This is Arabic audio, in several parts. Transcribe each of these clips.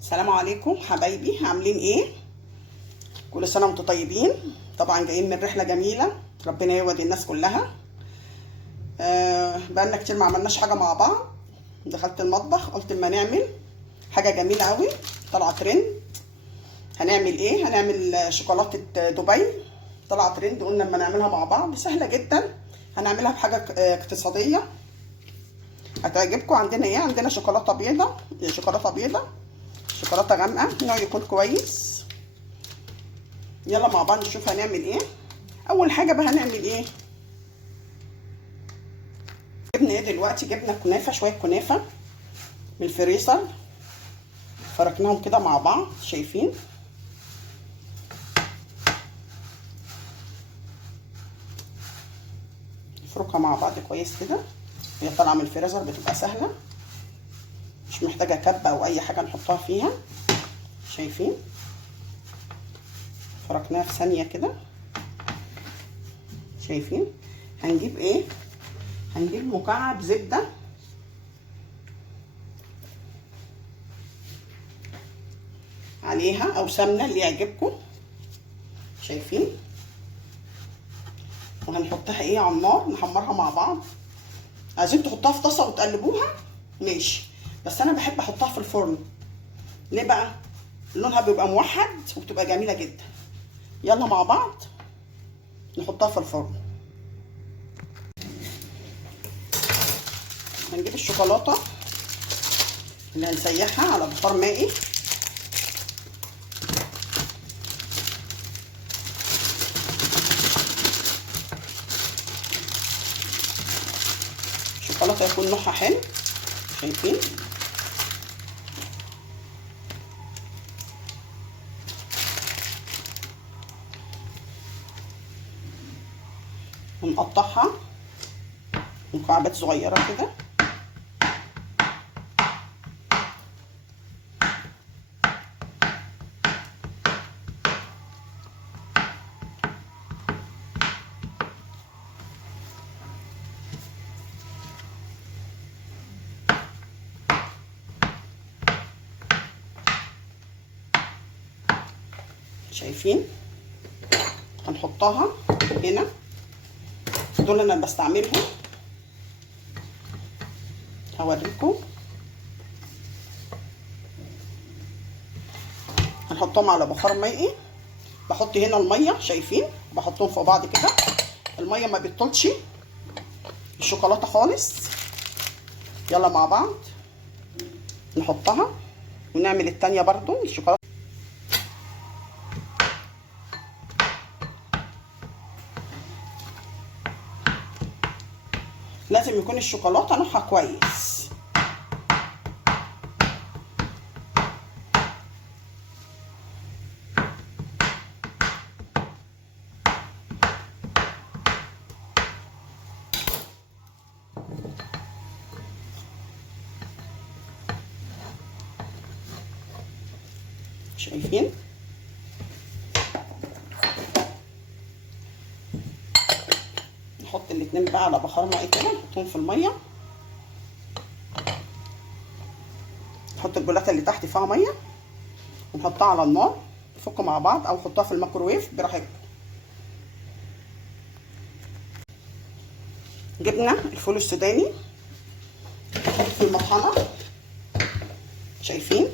السلام عليكم حبايبي، عاملين ايه؟ كل سنه وانتم طيبين. طبعا جايين من رحله جميله، ربنا يودي الناس كلها. بقالنا كتير ما عملناش حاجه مع بعض. دخلت المطبخ قلت اما نعمل حاجه جميله قوي طالعه ترند. هنعمل ايه؟ هنعمل شوكولاته دبي، طالعه ترند. قلنا اما نعملها مع بعض، سهله جدا. هنعملها بحاجه اقتصاديه هتعجبكم. عندنا ايه؟ عندنا شوكولاته بيضه، شوكولاته غامقه، نوع يكون كويس. يلا مع بعض نشوف هنعمل ايه. اول حاجه بقى هنعمل ايه؟ جبنا ايه دلوقتي؟ جبنا كنافه، شويه كنافه من الفريزر، فركناهم كده مع بعض. شايفين؟ نفركها مع بعض كويس كده. هي طالعه من الفريزر بتبقى سهله، مش محتاجه كبه او اي حاجه نحطها فيها. شايفين؟ فركناها في ثانيه كده. شايفين؟ هنجيب ايه؟ هنجيب مكعب زبده عليها او سمنه اللي يعجبكم. شايفين؟ وهنحطها ايه على النار، نحمرها مع بعض. عايزين تحطها في طاسه وتقلبوها ماشي، بس انا بحب احطها في الفرن. ليه بقى؟ لونها بيبقى موحد وبتبقى جميله جدا. يلا مع بعض نحطها في الفرن. هنجيب الشوكولاته اللي هنسيحها على بخار مائي. الشوكولاته يكون نوعها حلو. شايفين؟ ونقطعها مكعبات صغيره كده. شايفين؟ هنحطها هنا. دول انا بستعملهم، هوريكم. هنحطهم على بخار مائي. بحط هنا الميه، شايفين؟ بحطهم فوق بعض كده. الميه ما بتطولش الشوكولاته خالص. يلا مع بعض نحطها ونعمل التانية برضو الشوكولاته. لازم يكون الشوكولاته نوعها كويس. شايفين؟ نحط الاتنين بقى على بخار مائي كده، نحطهم في الميه. نحط البولاته اللي تحت فيها ميه ونحطها على النار، نفكوا مع بعض او حطوها في الميكروويف براحتكم. جبنا الفول السوداني في المطحنه. شايفين؟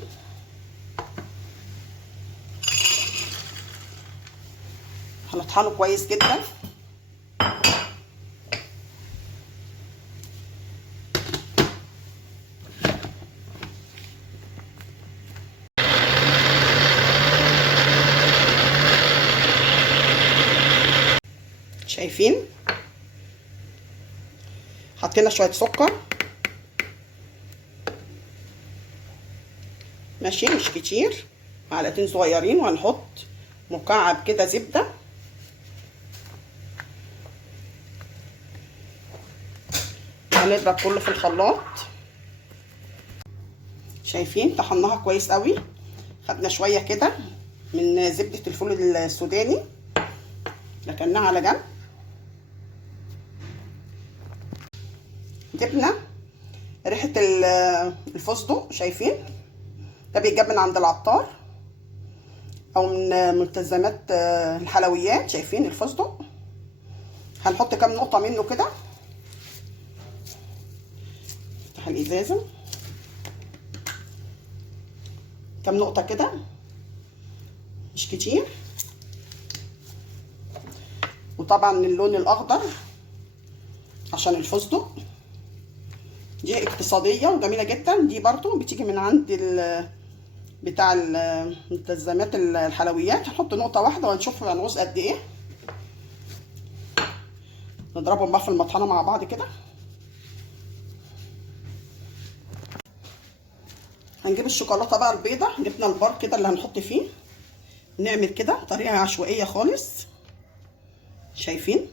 هنطحنه كويس جدا. شايفين؟ حطينا شويه سكر ماشي، مش كتير، معلقتين صغيرين. وهنحط مكعب كده زبده. هنضرب كله في الخلاط. شايفين؟ طحناها كويس قوي. خدنا شويه كده من زبده الفول السوداني، ركناها على جنب. جبنا ريحه الفستق. شايفين؟ ده بيتجاب من عند العطار او من ملتزمات الحلويات. شايفين الفستق؟ هنحط كام نقطه منه كده. افتح الازازه، كام نقطه كده، مش كتير. وطبعا اللون الاخضر عشان الفستق، دي اقتصاديه وجميله جدا. دي برضو بتيجي من عند بتاع الملتزمات الحلويات. هنحط نقطه واحده وهنشوف هنعوز قد ايه. نضربهم بقى في المطحنه مع بعض كده. هنجيب الشوكولاته بقى البيضه، جبنا البار كده اللي هنحط فيه. نعمل كده طريقه عشوائيه خالص. شايفين؟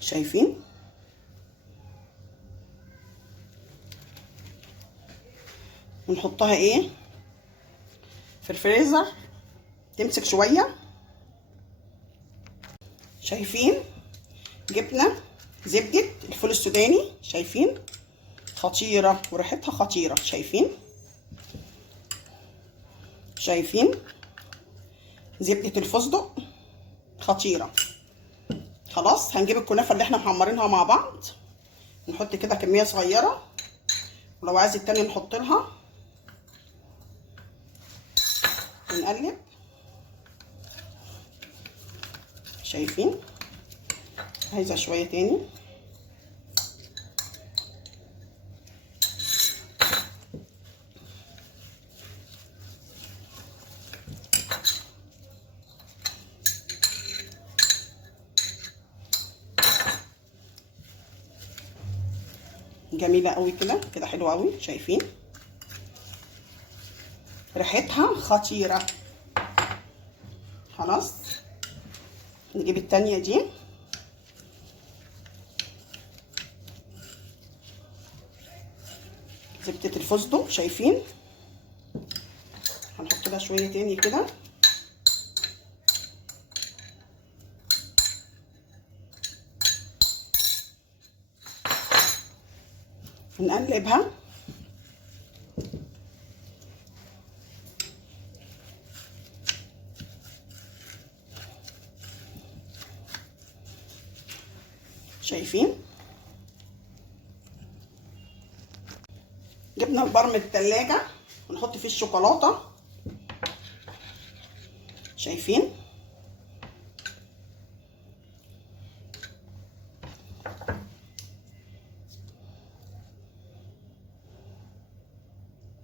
شايفين؟ ونحطها ايه في الفريزر تمسك شويه. شايفين؟ جبنا زبده الفول السوداني، شايفين؟ خطيره وريحتها خطيره. شايفين؟ شايفين؟ زبده الفستق خطيره. خلاص هنجيب الكنافه اللي احنا محمرينها مع بعض، نحط كده كميه صغيره، ولو عايز التاني نحط لها، ونقلب. شايفين؟ عايزه شويه تاني. جميله قوي كده، كده حلوه قوي. شايفين؟ ريحتها خطيره. خلاص نجيب التانية دي. زبدة الفستق، شايفين؟ هنحط لها شوية تاني كده. ونقلبها. شايفين؟ جبنا البار من التلاجة ونحط فيه الشوكولاتة. شايفين؟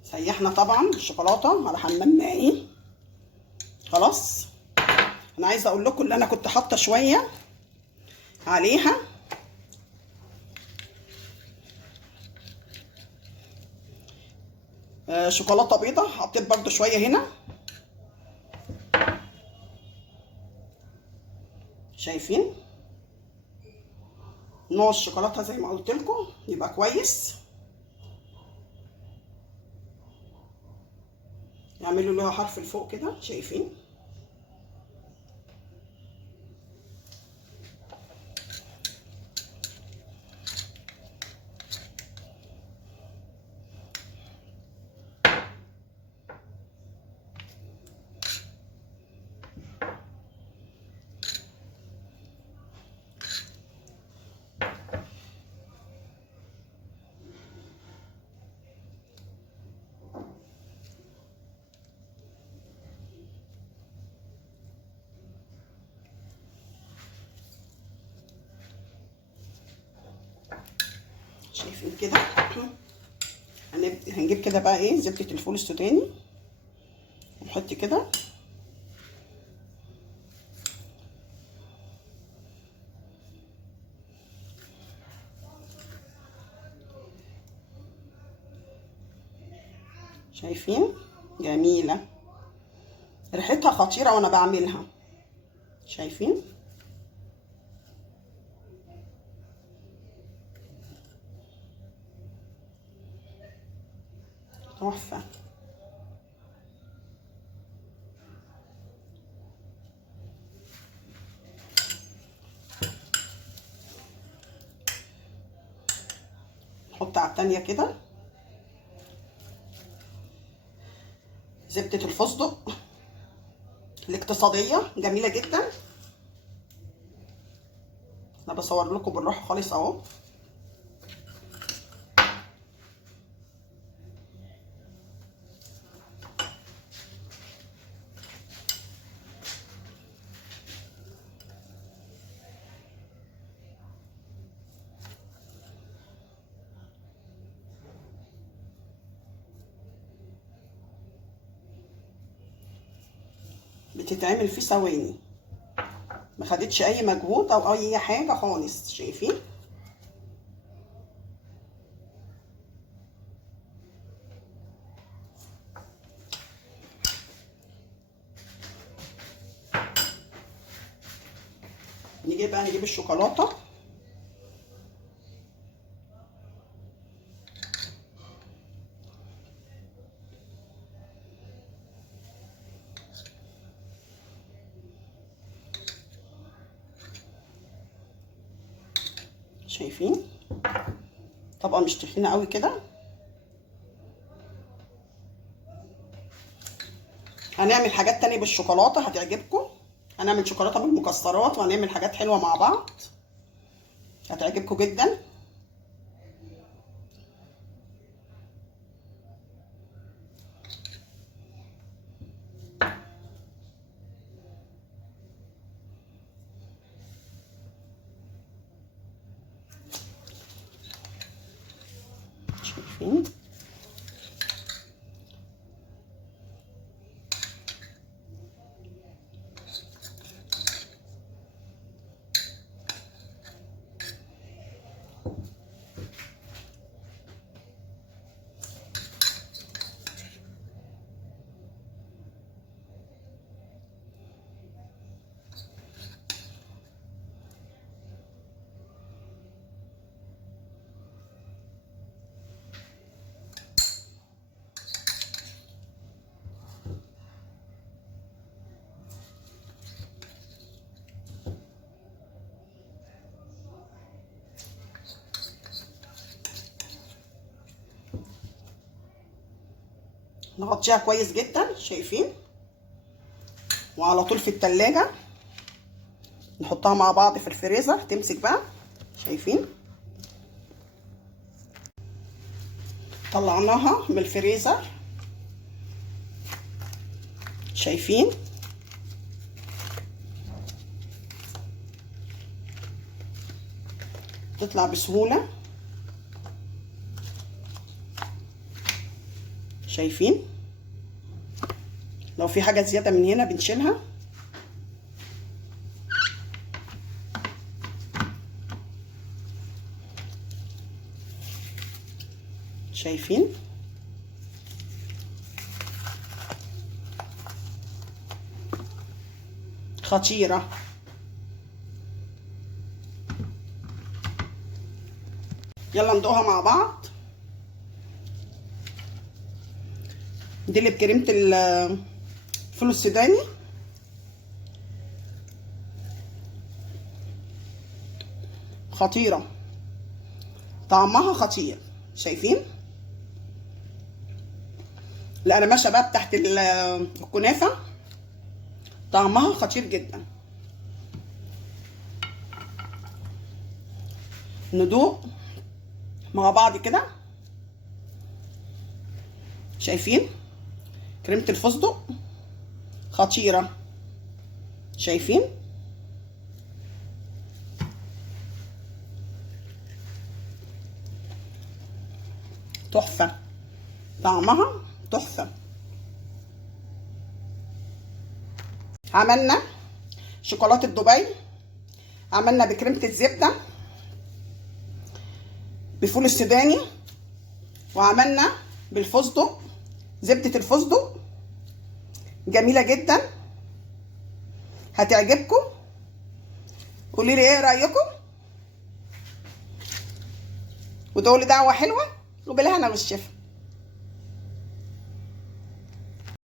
سيحنا طبعا الشوكولاتة على حمام مائي. خلاص انا عايزه اقول لكم اللي انا كنت حاطه شويه عليها شوكولاته بيضه، حطيت برده شويه هنا. شايفين؟ نوع الشوكولاته زي ما قلت لكم يبقى كويس، يعملوا لها حرف لفوق كده. شايفين؟ شايفين كده؟ هنجيب كده بقى ايه زبدة الفول السوداني ونحط كده. شايفين؟ جميلة، ريحتها خطيرة وانا بعملها. شايفين؟ تحفة. نحط على التانية كده زبدة الفستق الاقتصادية جميلة جدا. انا بصور لكم بالراحة خالص اهو. بتتعمل في ثواني، ما خدتش اي مجهود او اي حاجه خالص. شايفين؟ نيجي بقى نجيب الشوكولاته. شايفين؟ طبقه مش تخينه قوي كده. هنعمل حاجات تانية بالشوكولاته هتعجبكم. هنعمل شوكولاته بالمكسرات وهنعمل حاجات حلوه مع بعض هتعجبكم جدا. شايفين؟ نغطيها كويس جدا. شايفين؟ وعلى طول في التلاجة نحطها مع بعض في الفريزر تمسك بقى. شايفين؟ طلعناها من الفريزر. شايفين؟ تطلع بسهولة. شايفين؟ لو في حاجة زيادة من هنا بنشيلها. شايفين؟ خطيرة. يلا ندوقها مع بعض. دي اللي بكريمة الفول السوداني. خطيرة، طعمها خطير. شايفين؟ القرمشه بقى بتاعت الكنافه طعمها خطير جدا. ندوق مع بعض كده. شايفين؟ كريمه الفستق خطيره. شايفين؟ تحفه، طعمها تحفه. عملنا شوكولاته دبي، عملنا بكريمه الزبده بفول السوداني، وعملنا بالفستق زبده الفستق جميله جدا هتعجبكم. قولي لي ايه رايكم، ودول دعوه حلوه وبالهنا والشفا.